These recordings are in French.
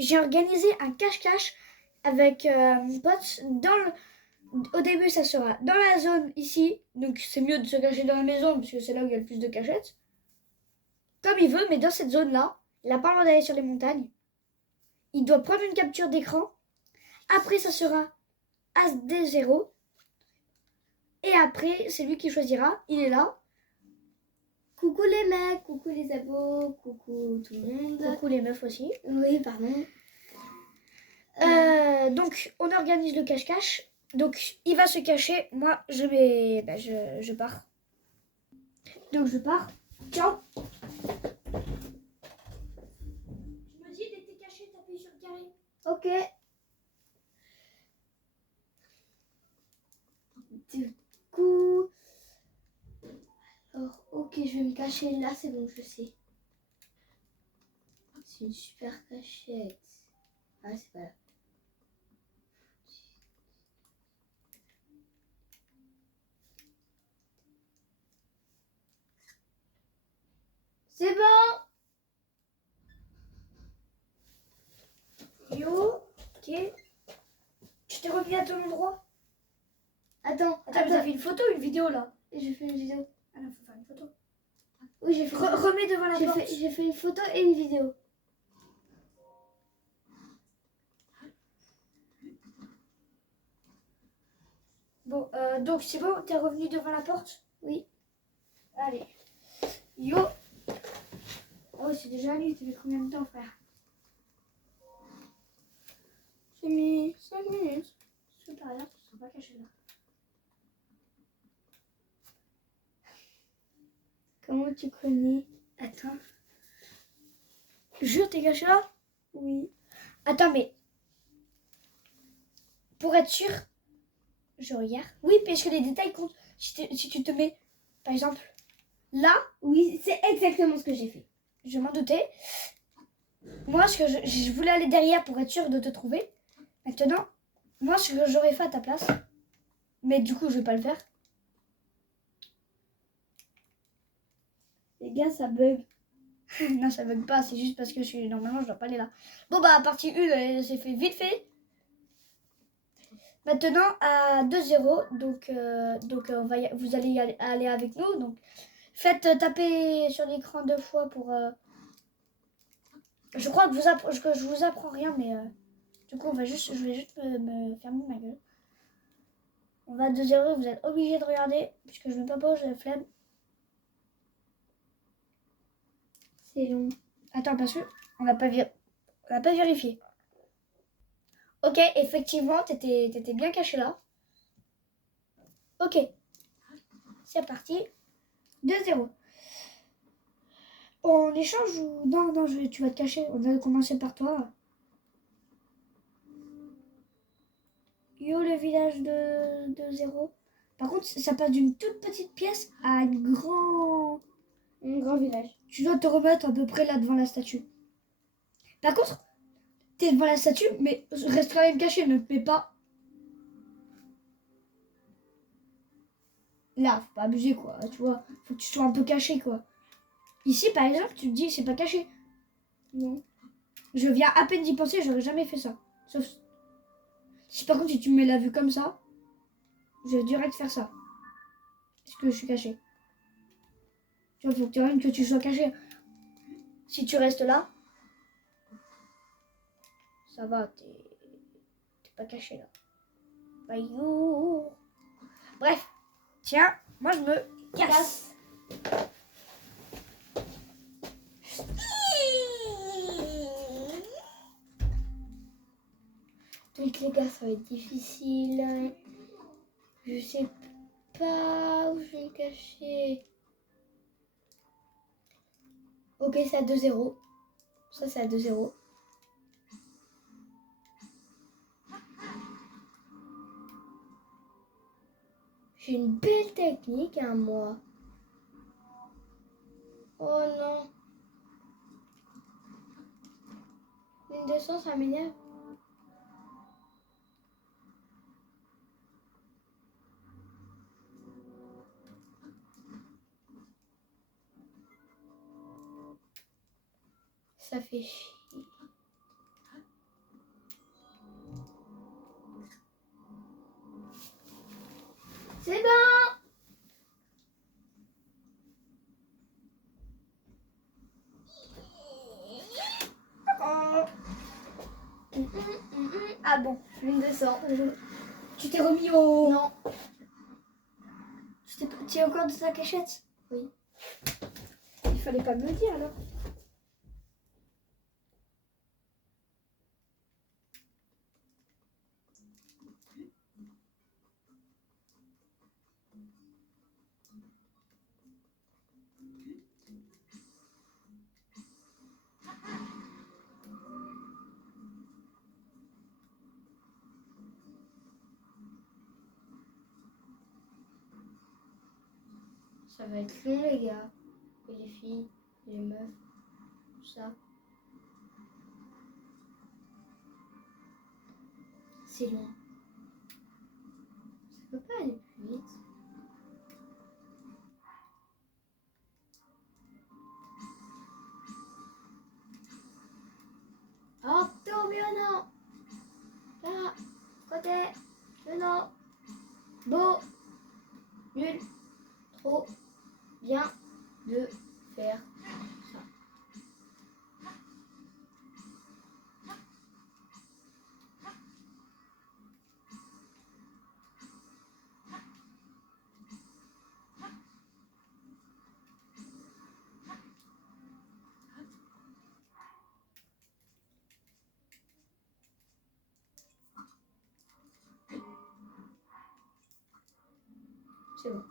j'ai organisé un cache-cache avec mon pote. Au début, ça sera dans la zone ici. Donc, c'est mieux de se cacher dans la maison parce que c'est là où il y a le plus de cachettes. Comme il veut, mais dans cette zone-là, il n'a pas le droit d'aller sur les montagnes. Il doit prendre une capture d'écran. Après, ça sera ASD0. Et après, c'est lui qui choisira. Il est là. Coucou les mecs, coucou les abos, coucou tout le monde. Coucou les meufs aussi. Oui, pardon. Donc, on organise le cache-cache. Donc, il va se cacher. Moi, je pars. Donc, je pars. Ciao. Je me dis, dès que t'es caché, t'appuies sur le carré. Ok. Du coup... Alors, ok, je vais me cacher là, c'est bon, je sais. C'est une super cachette. Ah, c'est pas là. C'est bon. Yo, ok. Tu t'es remis à ton endroit. Attends, mais t'as fait une photo ou une vidéo là? J'ai fait une vidéo. Ah non, faut faire une photo. Oui, j'ai fait. Remets devant la porte. J'ai fait une photo et une vidéo. Bon, donc c'est bon, t'es revenu devant la porte? Oui. Allez. Yo. Oh, c'est déjà lui, t'as mis combien de temps, frère? J'ai mis 5 minutes. C'est pas rien, tu seras pas caché là. Comment tu connais? Attends. Jure, t'es caché là? Oui. Attends, mais pour être sûr, je regarde. Oui, parce que les détails comptent. Si tu te mets, par exemple, là, Oui, c'est exactement ce que j'ai fait. je m'en doutais. Moi, ce que je voulais aller derrière pour être sûr de te trouver. Maintenant, moi, ce que j'aurais fait à ta place, mais du coup, je vais pas le faire. Les gars, ça bug. Non, ça bug pas, c'est juste parce que normalement, je dois pas aller là. Bon, bah, partie 1, elle s'est fait vite fait. Maintenant, à 2-0, donc vous allez aller avec nous. Donc, faites taper sur l'écran 2 fois pour... Je crois que je vous apprends rien, mais du coup, je vais juste me fermer ma gueule. On va à 2-0, vous êtes obligés de regarder, puisque je ne veux pas pause, j'ai la flemme. C'est long. Attends, parce que on n'a pas vérifié. Ok, effectivement, t'étais bien caché là. Ok, c'est parti. 2-0. On échange ou... Non, tu vas te cacher. On va commencer par toi. Yo, le village de 0. Par contre, ça passe d'une toute petite pièce à un grand village. Tu dois te remettre à peu près là devant la statue. Par contre, t'es devant la statue, mais reste quand même caché, ne te mets pas. Là, faut pas abuser quoi, tu vois. Faut que tu sois un peu caché quoi. Ici, par exemple, tu te dis c'est pas caché. Non. Je viens à peine d'y penser, j'aurais jamais fait ça. Sauf si par contre, si tu me mets la vue comme ça, je vais direct faire ça. Est-ce que je suis caché? Tu vois, faut que tu sois caché. Si tu restes là, ça va, t'es pas caché là. Bayou. Bref, tiens, moi je me casse. Donc les gars, ça va être difficile. Je sais pas où je vais me cacher. Ok, c'est à 2-0. Ça, c'est à 2-0. J'ai une belle technique, hein, moi. Oh non. Une 200, ça m'énerve. Ça fait chier. C'est bon. Oh. Ah bon, je me descends. Tu t'es remis au... Non. Tu es encore dans ta cachette? Oui. Il fallait pas me le dire alors. Ça va être long, les gars. Et les filles, et les meufs, tout ça. C'est long. Ça peut pas aller plus vite. Octobiono. Là, côté, non. Beau, nul, trop bien de faire ça. C'est bon.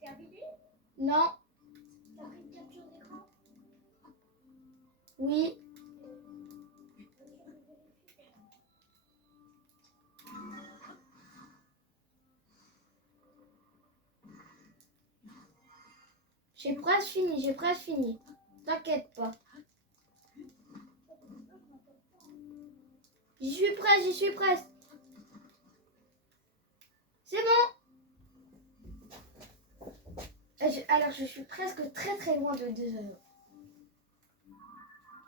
Terminé? Non, T'as pris une capture d'écran? oui, j'ai presque fini. T'inquiète pas. J'y suis presque. C'est bon. Alors, je suis presque très très loin de 2 heures.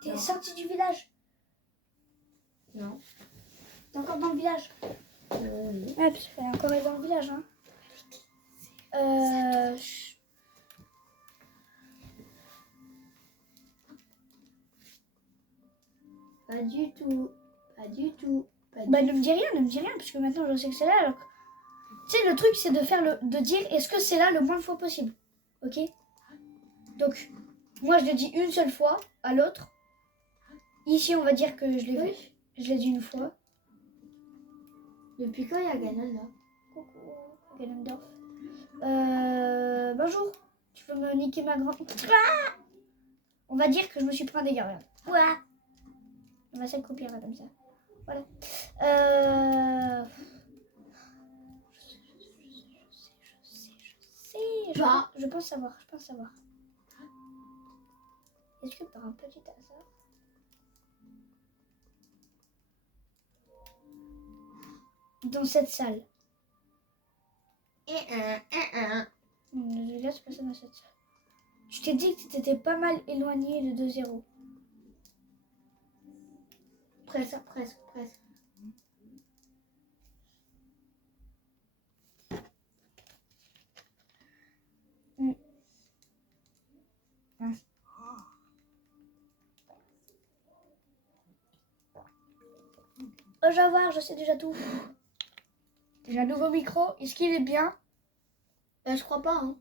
T'es sorti du village? Non. T'es encore dans le village? Oui. Ouais, parce qu'elle est encore dans le village, hein. Pas du tout. Pas du tout. Pas du Bah ne me dis rien, parce que maintenant je sais que c'est là. Alors... Tu sais, le truc c'est de dire est-ce que c'est là le moins de fois possible. Ok? Donc, moi je le dis une seule fois à l'autre. Ici on va dire que je l'ai Oui. fait. Je l'ai dit une fois. Depuis quand il y a Ganon là? Coucou, Ganondorf. Bonjour. Tu veux me niquer ma grande... Ah, on va dire que je me suis pris un dégât. Regarde. Ouah. On va s'accroupir là comme ça. Voilà. Je sais. Bah. Je pense savoir. Est-ce que par un petit hasard... Dans cette salle. Là, c'est pas ça dans cette salle. Tu t'es dit que tu t'étais pas mal éloigné de 2-0. Presque. Oh, je vais voir, je sais déjà tout. J'ai un nouveau micro. Est-ce qu'il est bien? Bah, je crois pas, hein.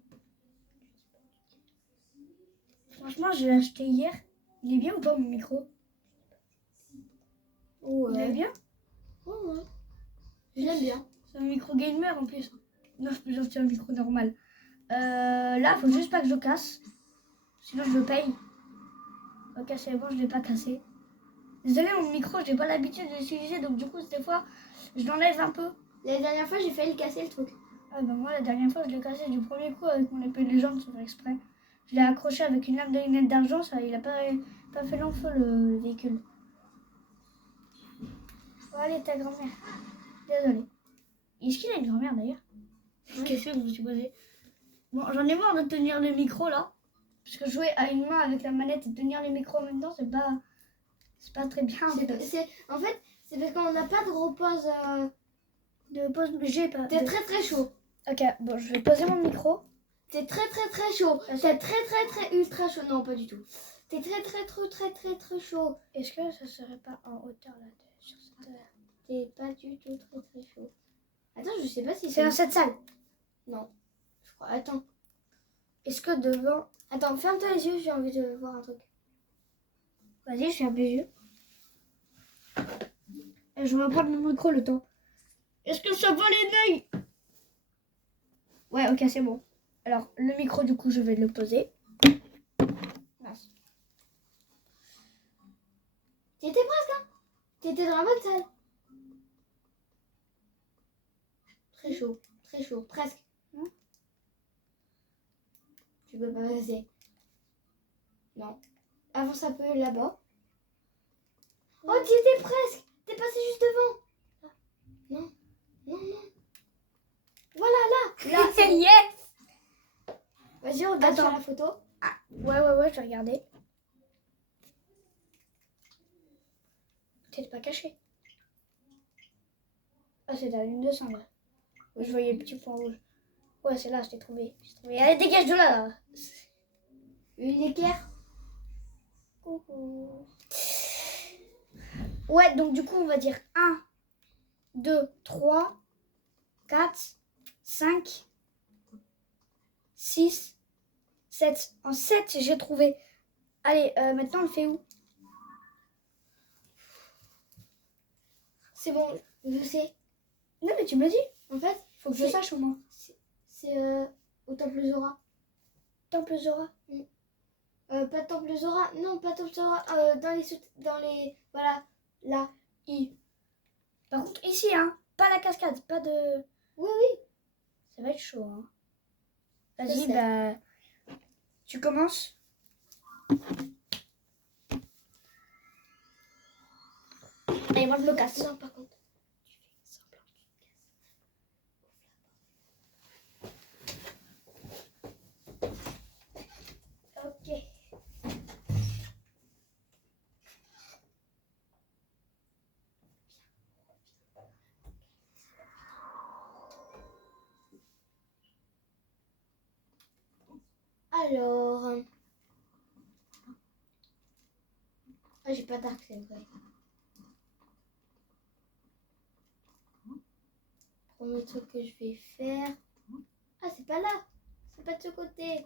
Franchement, je l'ai acheté hier. Il est bien ou pas mon micro? Ouais. Il est bien? Ouais. Je l'aime bien. C'est un micro gamer en plus. Non, je peux dire que c'est un micro normal. Là, faut juste pas que je casse. Sinon, je le paye. Ok, c'est bon, je l'ai pas cassé. Désolé, mon micro, j'ai pas l'habitude de l'utiliser. Donc, du coup, des fois, je l'enlève un peu. La dernière fois, j'ai failli le casser le truc. Ah bah moi la dernière fois je l'ai cassé du premier coup avec mon épée de légende sans faire exprès. Je l'ai accroché avec une lame de lunettes d'argent, ça il a pas fait long feu le véhicule. Faut aller ta grand-mère. Désolée. Est-ce qu'il a une grand-mère d'ailleurs? Ouais. Question que je me suis posée. Bon, j'en ai marre de tenir le micro là. Parce que jouer à une main avec la manette et tenir les micros en même temps, c'est pas très bien. En fait, c'est parce qu'on n'a pas de repose. De pause, j'ai pas. T'es très très chaud. Ok, bon, je vais poser mon micro. T'es très très très chaud. T'es très ultra chaud. Non, pas du tout. T'es très chaud. Est-ce que ça serait pas en hauteur là sur cette... T'es pas du tout très chaud. Attends, je sais pas si C'est dans cette salle. Non. Je crois. Attends. Est-ce que devant... Attends, ferme-toi les yeux, j'ai envie de voir un truc. Vas-y, je ferme les yeux. Et je vais prendre mon micro le temps. Est-ce que ça va les nains? Ouais, ok, c'est bon. Alors, le micro, du coup, je vais le poser. Nice. T'étais presque, hein? T'étais dans la bonne salle. Très chaud, presque. Tu peux pas passer. Non. Avance un peu là-bas. Oh, t'y étais presque. T'es passé juste devant. Non. Voilà, là. C'est bon. Yes. Vas-y, on regarde sur Attends. la photo. Ah, ouais, je vais regarder. Peut-être pas caché. Ah, c'est la lune de sang, là. Je voyais le petit point rouge. Ouais, c'est là, je t'ai trouvé. Allez, dégage de là. Une équerre. Coucou. Ouais, donc du coup, on va dire 1, 2, 3, 4, 5, 6, 7. En 7, j'ai trouvé. Allez, maintenant, on le fait où? C'est bon, je sais. Non, mais tu me dis. En fait, Faut que je sache au moins. c'est au Temple Zora. Temple Zora. Pas Temple Zora. Non, pas Temple Zora. Dans les... Voilà. Là. Par contre, ici, hein. Pas la cascade. Pas de... Oui. Ça va être chaud, hein. Je Vas-y, sais. bah... Tu commences. Allez, moi, je me casse. Non, par contre. Ok. Alors... Ah, j'ai pas d'arc, c'est vrai. Premier truc que je vais faire... Ah, c'est pas là. C'est pas de ce côté.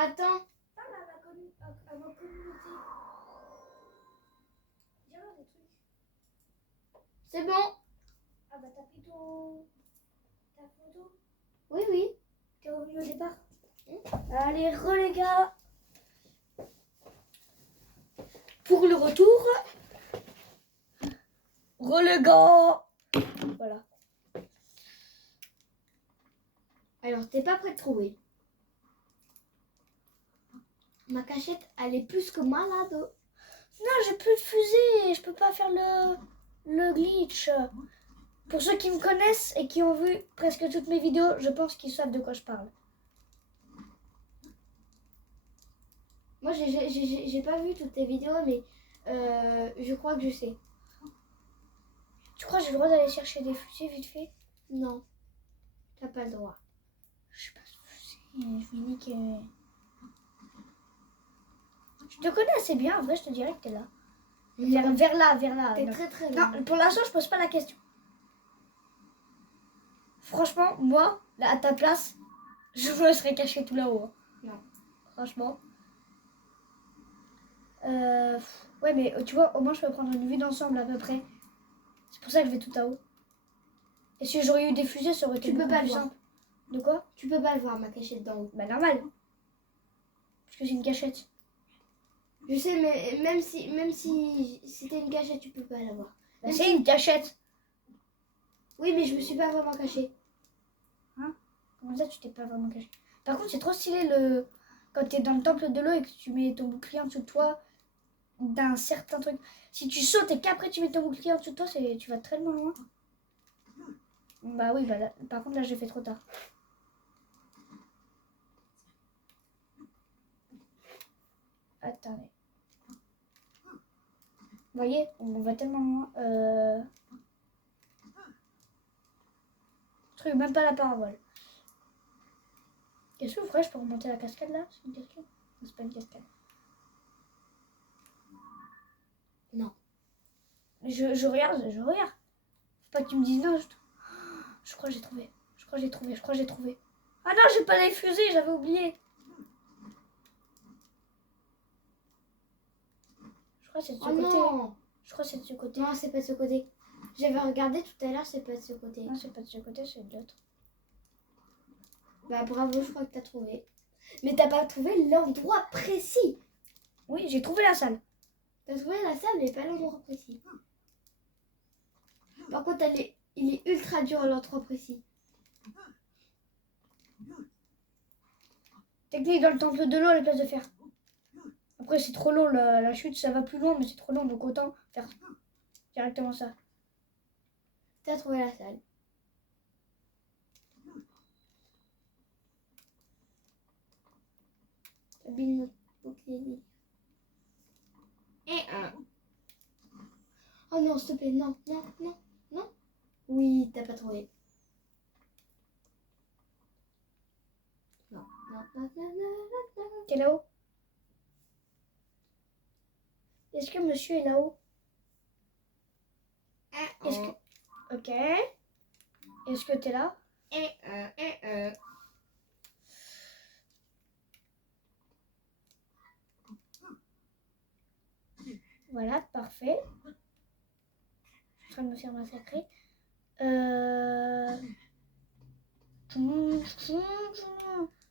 Attends. Parle à ma communauté. Dis-leur des trucs. C'est bon. Ah bah t'as pris ta photo. Oui. T'es revenu au départ. Allez, les gars. Pour le retour. Les gars. Voilà. Alors, t'es pas prêt de trouver. Ma cachette, elle est plus que malade. Non, j'ai plus de fusée. Je peux pas faire le glitch. Pour ceux qui me connaissent et qui ont vu presque toutes mes vidéos, je pense qu'ils savent de quoi je parle. Moi, j'ai pas vu toutes tes vidéos, mais je crois que je sais. Tu crois que j'ai le droit d'aller chercher des fusées vite fait? Non, t'as pas le droit. Je sais pas, je vais niquer. Je te connais assez bien, en vrai, je te dirais que t'es là. Vers là, vers là. T'es Non. très très loin. Non, pour l'instant, je pose pas la question. Franchement, moi, là, à ta place, je me serais caché tout là-haut. Hein. Non. Franchement. Ouais, mais tu vois, au moins, je peux prendre une vue d'ensemble à peu près. C'est pour ça que je vais tout là-haut. Et si j'aurais eu des fusées, ça aurait été Tu peux beaucoup pas plus le voir. simple. De quoi? Tu peux pas le voir, ma cachette d'en haut. Bah, normal. Parce que c'est une cachette. Je sais, mais même si c'était une cachette, tu peux pas la voir. Bah, Même c'est si- une cachette. Oui, mais je me suis pas vraiment cachée. Comment ça, tu t'es pas vraiment caché? Par contre, c'est trop stylé le... quand t'es dans le temple de l'eau et que tu mets ton bouclier en dessous de toi d'un certain truc. Si tu sautes et qu'après tu mets ton bouclier en dessous de toi, tu vas tellement loin. Bah oui, bah là... par contre, là, j'ai fait trop tard. Attendez. Vous voyez, on va tellement loin. Truc, même pas la parabole. Qu'est-ce que vous ferez? Je peux remonter la cascade là? C'est une cascade? Non, c'est pas une cascade. Non. Je regarde, je regarde. Faut pas que tu me dises non. Je crois que j'ai trouvé. Je crois que j'ai trouvé. Je crois que j'ai trouvé. Ah non, j'ai pas les fusées, j'avais oublié. Je crois que c'est de ce Oh côté. non. Je crois que c'est de ce côté. Non, c'est pas de ce côté. J'avais regardé tout à l'heure, c'est pas de ce côté. Non, c'est pas de ce côté, c'est de l'autre. Bah bravo, je crois que t'as trouvé. Mais t'as pas trouvé l'endroit précis. Oui, j'ai trouvé la salle. T'as trouvé la salle, mais pas l'endroit précis. Par contre, il est ultra dur l'endroit précis. Technique dans le temple de l'eau, les places de fer. Après, c'est trop long, la chute, ça va plus loin, mais c'est trop long, donc autant faire directement ça. T'as trouvé la salle. Abîme notre bouclier. Et un. Oh non, s'il te plaît, non, non, non, non. Oui, t'as pas trouvé. Non, non, non, non, non, non. T'es là-haut? Est-ce que monsieur est là-haut? Est-ce que... Ok. Est-ce que t'es là? Voilà, parfait. Je suis en train de me faire massacrer.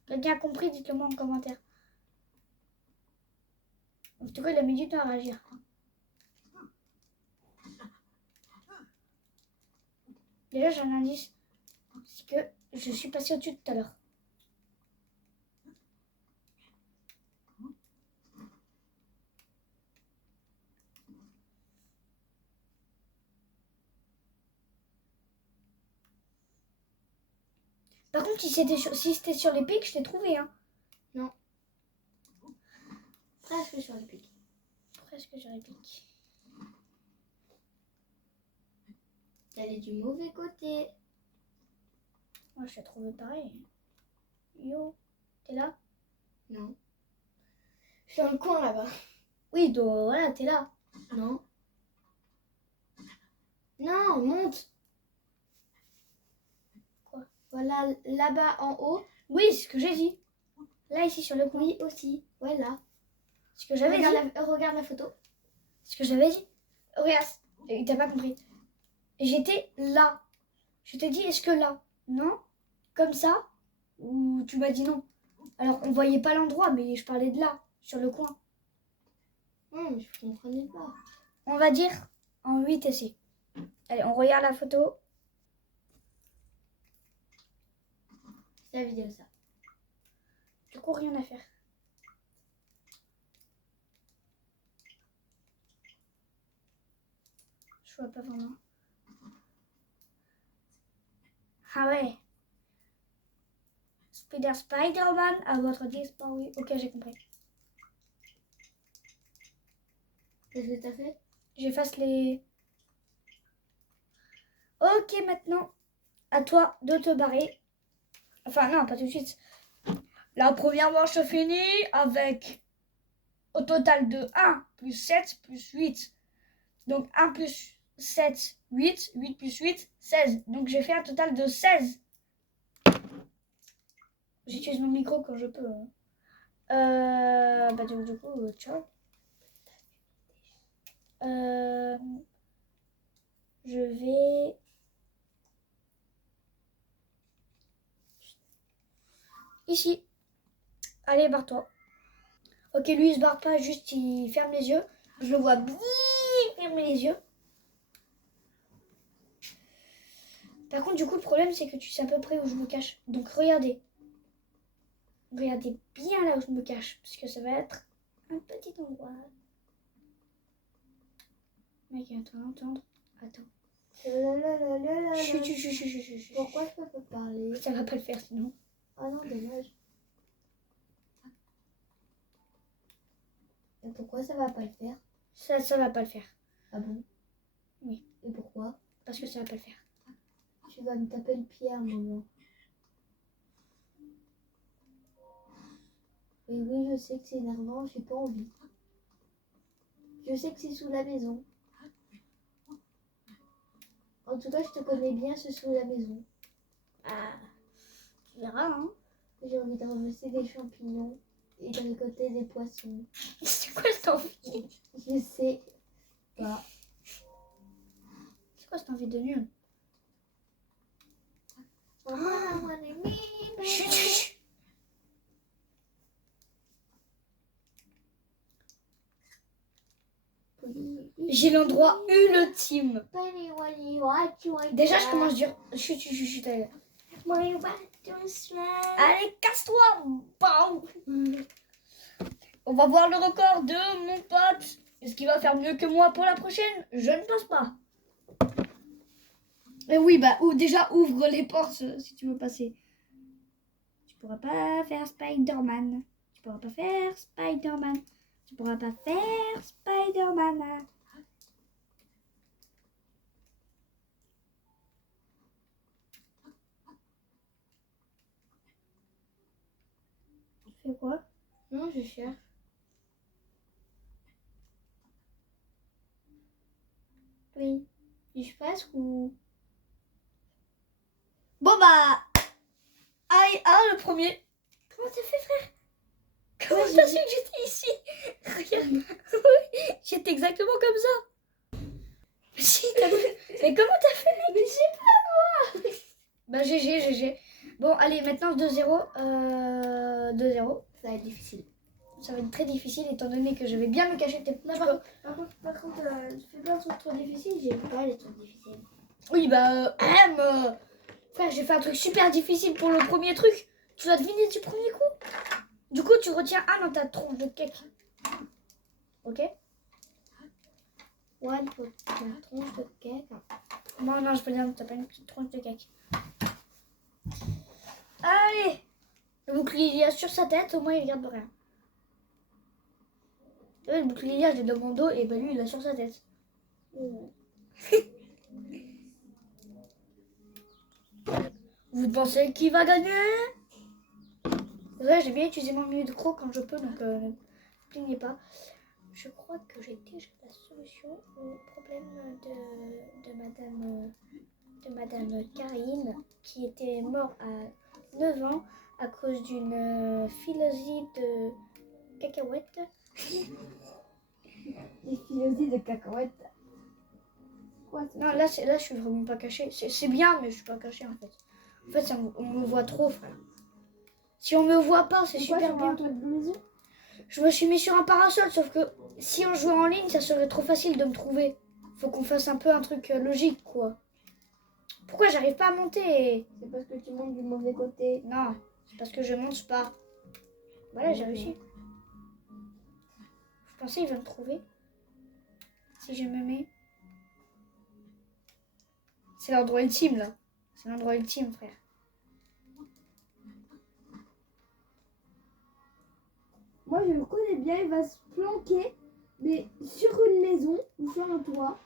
Quelqu'un a compris, dites-le moi en commentaire. En tout cas, il a mis du temps à réagir. Déjà, j'ai un indice. C'est que je suis passée au-dessus tout à l'heure. Par contre, si c'était sur les pics, je t'ai trouvé. Hein. Presque sur le pic. Presque sur les pics. T'allais du mauvais côté. Moi, je t'ai trouvé pareil. Yo, t'es là? Non. Je suis dans le coin là-bas. Oui, donc voilà, t'es là. Non. Non, monte. Quoi? Voilà, là-bas en haut. Oui, c'est ce que j'ai dit. Là, ici, sur le coin. Oui, aussi. Ouais, là. Ce que j'avais dit. Regarde la photo. Ce que j'avais dit. Regarde, t'as pas compris. J'étais là. Je t'ai dit, est-ce que là? Non? Comme ça? Ou tu m'as dit non? Alors, on voyait pas l'endroit, mais je parlais de là, sur le coin. Mais je comprenais pas. On va dire en 8 essais. Allez, on regarde la photo. C'est la vidéo, ça. Du coup, rien à faire. Je vois pas vraiment. Ah ouais. Spider-Man à votre dispo, oui. Ok, j'ai compris. Qu'est-ce que t'as fait? J'efface les... Ok, maintenant, à toi de te barrer. Enfin, non, pas tout de suite. La première manche se finit avec au total de 1 plus 7 plus 8. Donc 1 plus 7, 8. 8 plus 8, 16. Donc j'ai fait un total de 16. J'utilise mon micro quand je peux. Bah du coup, ciao. Je vais... Ici. Allez, barre-toi. Ok, lui, il se barre pas, juste il ferme les yeux. Je le vois bien fermer les yeux. Par contre, du coup, le problème, c'est que tu sais à peu près où je me cache. Donc, regardez. Regardez bien là où je me cache. Parce que ça va être un petit endroit. Mec, attends, entendre. Attends. Chut, chut, chut, chut, chut, chut, chut. Pourquoi je peux pas parler? Ça va pas le faire sinon. Ah non, dommage. Et pourquoi ça va pas le faire? Ça va pas le faire. Ah bon? Oui. Et pourquoi? Parce que ça va pas le faire. Tu vas me taper le pied à un moment. Et oui, je sais que c'est énervant, j'ai pas envie. Je sais que c'est sous la maison. En tout cas, je te connais bien, c'est sous la maison. Ah, tu verras, hein. J'ai envie de ramasser des champignons et de récolter des poissons. C'est quoi cette envie? Je sais pas. C'est quoi cette envie de nul? Chut, chut. J'ai l'endroit ultime. Déjà, je commence dur. Chut, chut, chut, chut. Allez, casse-toi. Bam. On va voir le record de mon pote. Est-ce qu'il va faire mieux que moi pour la prochaine? Je ne pense pas. Mais oui, bah déjà ouvre les portes si tu veux passer. Tu pourras pas faire Spider-Man. Tu pourras pas faire Spider-Man. Tu pourras pas faire Spider-Man. Tu fais quoi? Non, je cherche. Oui. Suis-je presque ou... Bon bah... Aïe, le premier. Comment t'as fait, frère? Comment t'as su que j'étais ici? Regarde. Oui, j'étais exactement comme ça. Si, t'as vu? Mais comment t'as fait, mec? Mais je sais pas moi. Bah GG. Bon, allez, maintenant 2-0. 2-0. Ça va être difficile. Ça va être très difficile étant donné que je vais bien me cacher. Par contre, tu fais plein de trucs trop difficiles, j'aime pas les trucs difficiles. Oui, bah... frère, j'ai fait un truc super difficile pour le premier truc. Tu vas deviner du premier coup. Du coup, tu retiens un dans ta tronche de cake. Ok? One pour la tronche de cake. Non, je peux dire, t'as pas une petite tronche de cake. Allez! Le bouclier il y a sur sa tête, au moins il regarde rien. Le bouclier il y a dans mon dos et bah lui il a sur sa tête. Vous pensez qui va gagner? Ouais, j'ai bien utilisé mon micro quand je peux, donc ne plaignez pas. Je crois que j'ai déjà la solution au problème de Madame Karine, qui était morte à 9 ans à cause d'une phyllosie de cacahuètes. Des phyllosis de cacahuètes. Quoi ça? Non, là je suis vraiment pas cachée. C'est bien, mais je suis pas cachée en fait. En fait, on me voit trop, frère. Si on me voit pas, c'est super bien. Je me suis mis sur un parasol, sauf que si on jouait en ligne, ça serait trop facile de me trouver. Faut qu'on fasse un peu un truc logique, quoi. Pourquoi j'arrive pas à monter? C'est parce que tu montes du mauvais côté. Non, c'est parce que je monte pas. Voilà, j'ai réussi. Vous pensez qu'il va me trouver? Si je me mets... C'est l'endroit ultime, là. C'est l'endroit ultime, frère. Moi, je le connais bien, il va se planquer Mais sur une maison ou sur un toit.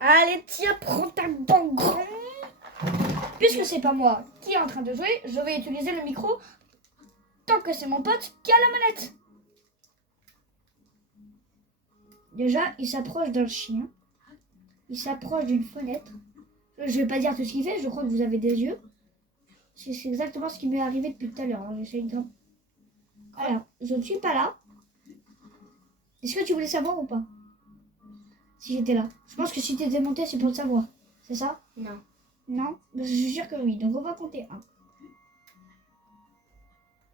Allez, tiens, prends ta banque. Puisque c'est pas moi qui est en train de jouer, je vais utiliser le micro tant que c'est mon pote qui a la manette. Déjà, il s'approche d'un chien. Il s'approche d'une fenêtre. Je vais pas dire tout ce qu'il fait, je crois que vous avez des yeux. C'est exactement ce qui m'est arrivé depuis tout à l'heure. J'essaie de... Alors, je ne suis pas là. Est-ce que tu voulais savoir ou pas? Si j'étais là. Je pense que si tu étais monté, c'est pour le savoir. C'est ça? Non. Non? Je suis sûre que oui. Donc on va compter 1.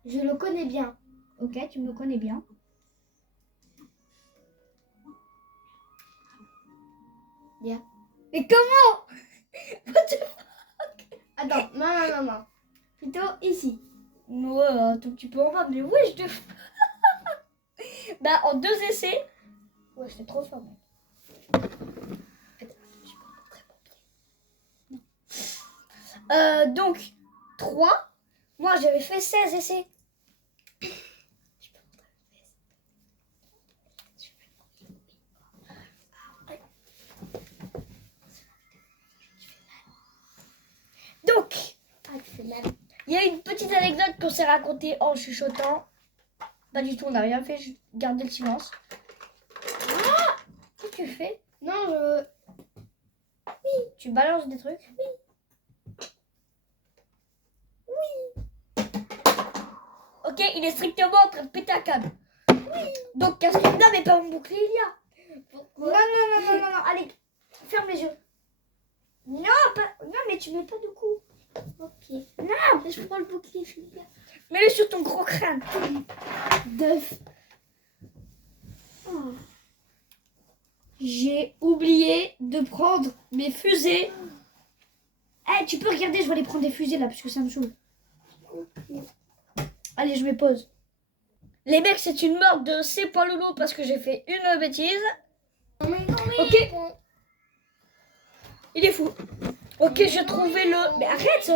Je le connais bien. Ok, tu me connais bien. Bien. Mais comment? What the fuck? Attends, maman. Plutôt ici. Ouais, un tout petit peu en bas, mais oui, je te... Bah, en 2 essais... Ouais, c'était trop fort, mec. Donc, 3. Moi, j'avais fait 16 essais. Donc, il y a une petite anecdote qu'on s'est racontée en chuchotant. Pas du tout, on n'a rien fait, juste garder le silence. Ah, qu'est-ce que tu fais? Non, je... Tu balances des trucs? Ok, il est strictement en train de péter un câble. Donc, qu'est-ce que... Non, mais pas mon bouclier, il y a. Non. Allez, ferme les yeux. Non, mais tu mets pas de coup. Ok. Non, Je prends le bouclier, Philippe. mets-le sur ton gros crâne. D'œuf. Oh. J'ai oublié de prendre mes fusées. Eh, tu peux regarder, je vais aller prendre des fusées là, parce que ça me saoule. Allez, je me pose. Les mecs, c'est une mort de c'est pas loulou parce que j'ai fait une bêtise. Non, mais Ok. Il est fou. Ok, j'ai trouvé le... Mais arrête.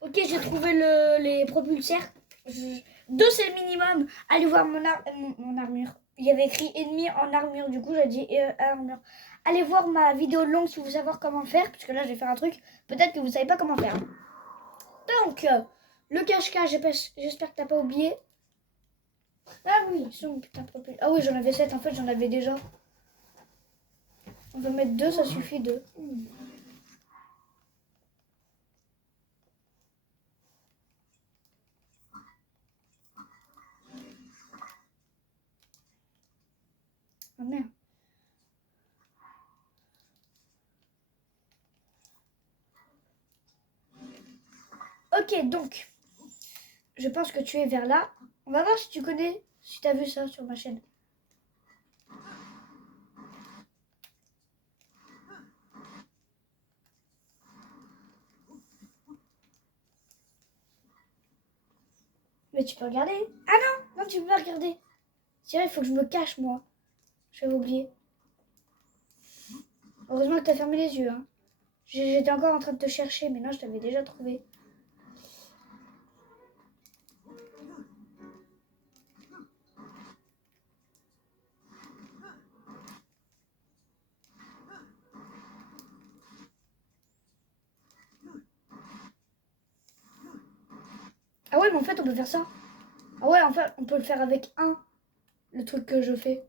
Ok, j'ai trouvé les propulseurs. 2, c'est le minimum. Allez voir mon armure. Il y avait écrit ennemi en armure. Du coup, j'ai dit armure. Allez voir ma vidéo longue si vous voulez savoir comment faire. Parce que là, je vais faire un truc. Peut-être que vous ne savez pas comment faire. Donc, le cache-cache, j'espère que tu n'as pas oublié. Ah oui, son putain propulseur. Ah oui, j'en avais 7. En fait, j'en avais déjà. On va mettre 2, ça suffit 2. Ah merde. Ok, donc, je pense que tu es vers là. On va voir si tu connais, si tu as vu ça sur ma chaîne. Mais tu peux regarder. Ah non, tu peux pas regarder. C'est vrai, il faut que je me cache, moi. J'avais oublié. Heureusement que tu as fermé les yeux. Hein. J'étais encore en train de te chercher, mais non, je t'avais déjà trouvé. Ah ouais, mais en fait, on peut faire ça. Ah ouais, en fait, on peut le faire avec un, le truc que je fais.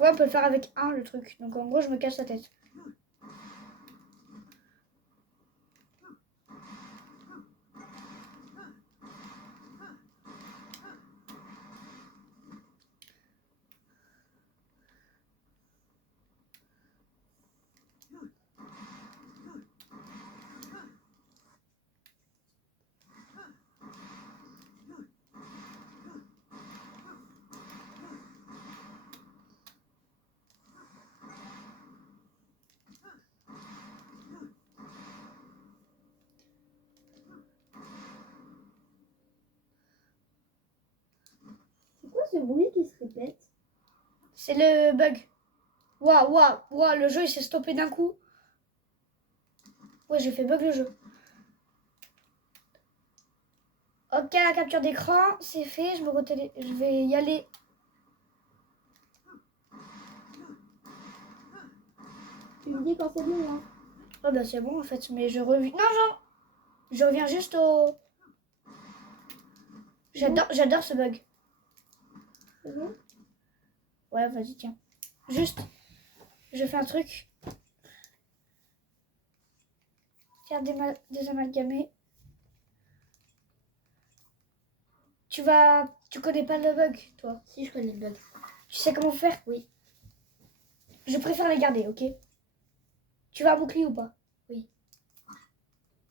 Ouais, on peut le faire avec un, le truc. Donc en gros, je me cache la tête. C'est quoi ce bruit qui se répète? C'est le bug. Waouh, le jeu il s'est stoppé d'un coup. Ouais, j'ai fait bug le jeu. Ok, la capture d'écran, c'est fait. Je vais y aller. Tu me dis quand c'est bon, hein. Oh bah c'est bon en fait, mais je reviens. Non, non, je reviens juste au. J'adore ce bug. C'est bon? Ouais, vas-y, tiens. Juste, je fais un truc. Faire des amalgamés. Tu connais pas le bug, toi? Si, je connais le bug. Tu sais comment faire? Oui. Je préfère les garder, ok? Tu vas à bouclier ou pas? Oui.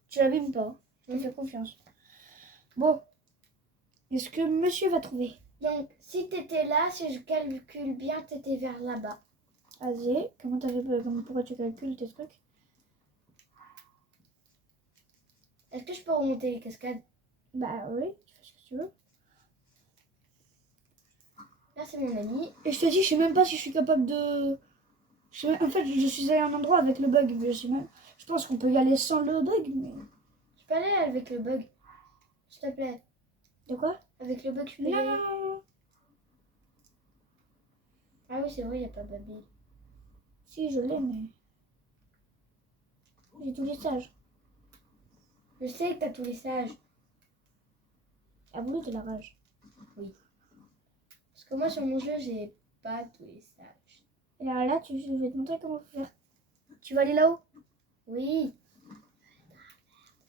Tu l'abîmes pas, hein. Je te fais confiance. Bon. Est-ce que monsieur va trouver? Donc, si t'étais là, si je calcule bien, t'étais vers là-bas. Vas-y. Pourquoi tu calcules tes trucs? Est-ce que je peux remonter les cascades? Bah oui, tu fais ce que tu veux. Là, c'est mon ami. Et je te dis, je sais même pas si je suis capable de... En fait, je suis allé à un endroit avec le bug, mais je pense qu'on peut y aller sans le bug, mais... Je peux aller avec le bug. S'il te plaît. De quoi? Avec le bug, je peux y Non, aller. non, non, non. Ah oui, c'est vrai, il n'y a pas Baby. Si, je l'ai, mais... J'ai tous les sages. Je sais que t'as tous les sages. Ah bon, de la rage. Parce que moi, sur mon jeu, j'ai pas tous les sages. Et alors là, je vais te montrer comment faire. Tu vas aller là-haut? Oui.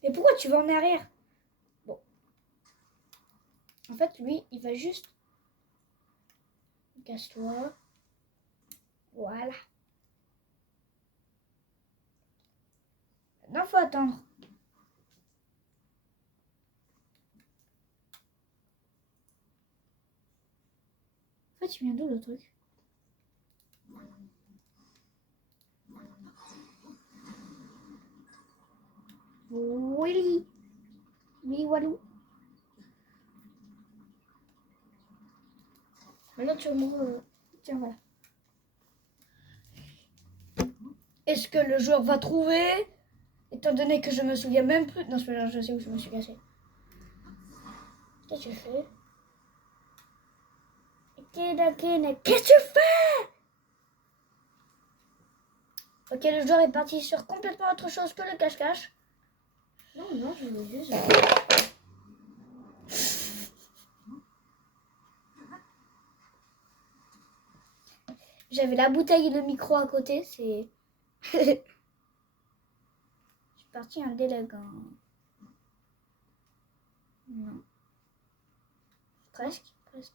Mais pourquoi tu vas en arrière? Bon. En fait, lui, il va juste... Casse-toi. Voilà. Maintenant, faut attendre. En fait, il vient d'où le truc? Oui. Oui, Walou. Maintenant, tu remontes. Tiens, voilà. Est-ce que le joueur va trouver? Étant donné que je me souviens même plus... Non, c'est pas grave, je sais où je me suis cassé. Qu'est-ce que tu fais? Qu'est-ce que tu fais? Ok, le joueur est parti sur complètement autre chose que le cache-cache. Non, non, je veux juste. J'avais la bouteille et le micro à côté, c'est... Je suis partie un délégant. Non. Presque, presque.